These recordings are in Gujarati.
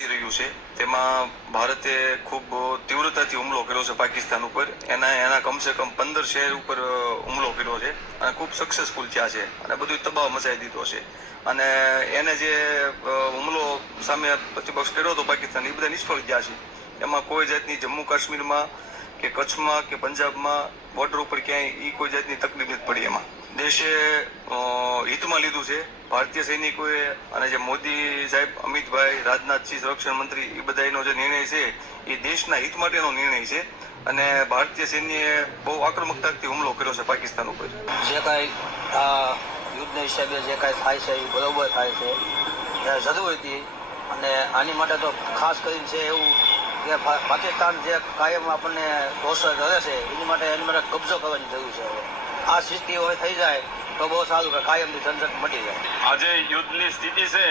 રહ્યું છે. તેમાં ભારતે ખૂબ તીવ્રતાથી હુમલો કર્યો છે પાકિસ્તાન ઉપર. એના એના કમસે કમ પંદર શહેર ઉપર હુમલો કર્યો છે અને ખૂબ સક્સેસફુલ થયા છે અને બધું તબાહ મચાવી દીધો છે. અને એને જે હુમલો સામે પ્રતિપક્ષ કર્યો હતો પાકિસ્તાન, એ બધા નિષ્ફળ ગયા છે. એમાં કોઈ જાતની જમ્મુ કાશ્મીરમાં કે કચ્છમાં કે પંજાબમાં બોર્ડર ઉપર ક્યાંય એ કોઈ જાતની તકલીફ નથી પડી એમાં. દેશે હિતમાં લીધું છે. ભારતીય સૈનિકોએ અને જે મોદી સાહેબ, અમિતભાઈ, રાજનાથસિંહ, સંરક્ષણ મંત્રી, એ બધાનો જે નિર્ણય છે, એ દેશના હિત માટેનો નિર્ણય છે. અને ભારતીય સૈન્યએ બહુ આક્રમકતાથી હુમલો કર્યો છે પાકિસ્તાન ઉપર. જે કાંઈ આ યુદ્ધના હિસાબે જે કાંઈ થાય છે, એ બરોબર થાય છે. જરૂર હતી અને આની માટે તો ખાસ કરીને છે એવું કે પાકિસ્તાન જે કાયમ આપણને ટોર્ચર કરે છે, એની માટે એની માટે કબજો કરવાની જરૂર છે હવે. આ સ્થિતિ થઈ જાય, તો બહુ સારું કે કાયમની સંસદ મટી જાય. આજે યુદ્ધની સ્થિતિ છે,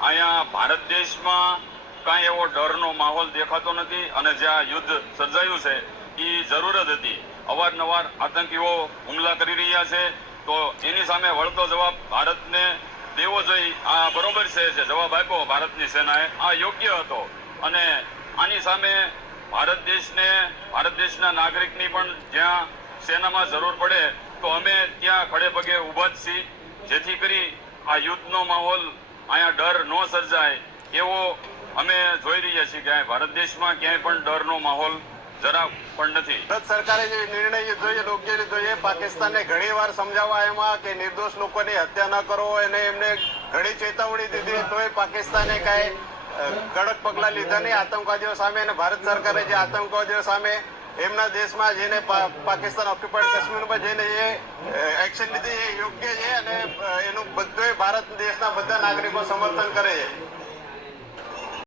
અહીંયા ભારત દેશમાં કાંઈ એવો ડરનો માહોલ દેખાતો નથી અને જે આ યુદ્ધ સર્જાયું છે એ જરૂર જ હતી. અવારનવાર આતંકીઓ હુમલા કરી રહ્યા છે, તો એની સામે વળતો જવાબ ભારતને દેવો જોઈએ. આ બરોબર છે જવાબ આપ્યો ભારતની સેનાએ, આ યોગ્ય હતો. અને આની સામે ભારત દેશને, ભારત દેશના નાગરિકની પણ જ્યાં સેનામાં જરૂર પડે તો અમે ત્યાં ખડે પગે ઊભા જ છીએ. જેથી કરી આ યુદ્ધનો માહોલ અહીંયા ડર ન સર્જાય. એવો અમે જોઈ રહ્યા છીએ કે ભારત દેશમાં ક્યાંય પણ ડરનો માહોલ જરા પણ નથી. ભારત સરકારે જે નિર્ણય લીધો એ યોગ્ય છે પાકિસ્તાનને ઘણી વાર સમજાવવા એમાં કે નિર્દોષ લોકોની હત્યા ન કરો અને એમને ઘણી ચેતવણી દીધી. તોય પાકિસ્તાને કાંઈ કડક પગલાં લીધા નહીં. આતંકવાદીઓ સામે અને ભારત સરકારે જે આતંકવાદીઓ સામે એમના દેશમાં જેને પાકિસ્તાન ઓક્યુપાઈડ કાશ્મીરમાં જઈને જે એક્શન લીધી એ યોગ્ય છે અને એનું બધું ભારત દેશના બધા નાગરિકો સમર્થન કરે છે.